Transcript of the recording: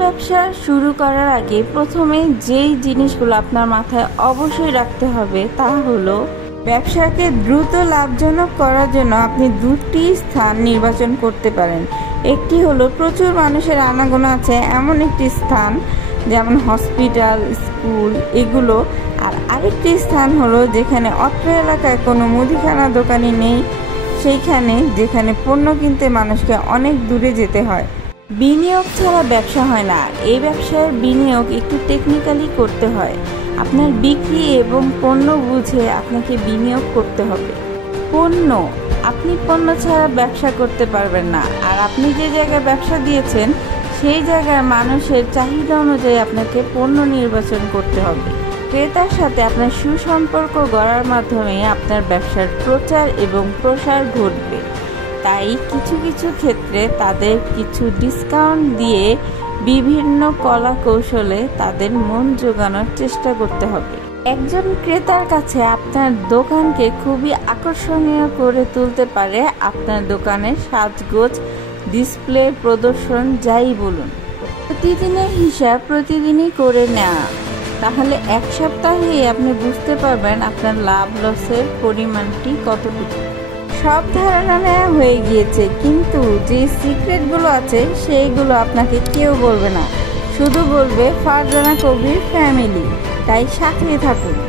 ব্যবসা শুরু করার আগে প্রথমে যেই জিনিসগুলো আপনার মাথায় অবশ্যই রাখতে হবে তা হলো ব্যবসাকে দ্রুত লাভজনক করার জন্য আপনি দুটি স্থান নির্বাচন করতে পারেন। একটি হলো প্রচুর মানুষের আনাগোনা আছে এমন একটি স্থান, যেমন হসপিটাল, স্কুল এগুলো। আর আরেকটি স্থান হলো যেখানে অত্র এলাকায় কোনো মুদিখানা দোকানই নেই, সেইখানে যেখানে পণ্য কিনতে মানুষকে অনেক দূরে যেতে হয়। বিনিয়োগ ছাড়া ব্যবসা হয় না। এই ব্যবসার বিনিয়োগ একটু টেকনিক্যালি করতে হয়। আপনার বিক্রি এবং পণ্য বুঝে আপনাকে বিনিয়োগ করতে হবে। পণ্য, আপনি পণ্য ছাড়া ব্যবসা করতে পারবেন না। আর আপনি যে জায়গায় ব্যবসা দিয়েছেন সেই জায়গার মানুষের চাহিদা অনুযায়ী আপনাকে পণ্য নির্বাচন করতে হবে। ক্রেতার সাথে আপনার সুসম্পর্ক গড়ার মাধ্যমে আপনার ব্যবসার প্রচার এবং প্রসার ঘটবে। তাই কিছু কিছু ক্ষেত্রে তাদের কিছু ডিসকাউন্ট দিয়ে বিভিন্ন কলা কৌশলে তাদের মন জোগানোর চেষ্টা করতে হবে। একজন ক্রেতার কাছে আপনার দোকানকে খুবই আকর্ষণীয় করে তুলতে পারে আপনার দোকানের সাজগোজ, ডিসপ্লে, প্রদর্শন, যাই বলুন। প্রতিদিনের হিসাব প্রতিদিনই করে নেওয়া, তাহলে এক সপ্তাহেই আপনি বুঝতে পারবেন আপনার লাভ লসের পরিমাণটি কতটুকু। সব ধারণা নেওয়া হয়ে গিয়েছে, কিন্তু যে সিক্রেটগুলো আছে সেইগুলো আপনাকে কেউ বলবে না, শুধু বলবে ফারজানা কবির ফ্যামিলি। তাই সাথে থাকুন।